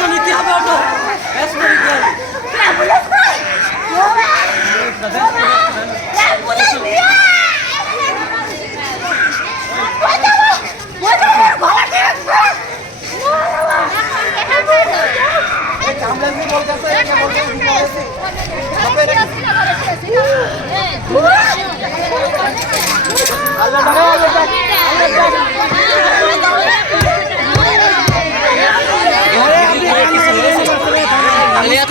Auto নিতে হবে auto ব্যাস করে দিতে হবে আল্লাহ আল্লাহ আল্লাহ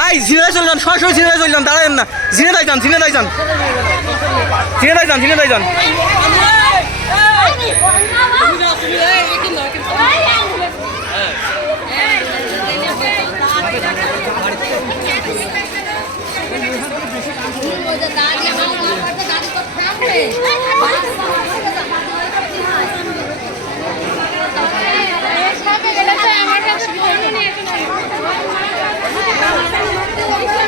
ভাই জিনে দাই চললেন সরাসরি জিনে দাই চললেন দাঁড়ালেন না। জিনে দাই যান জিনে দাই যান। জিনে দাই যান জিনে দাই যান।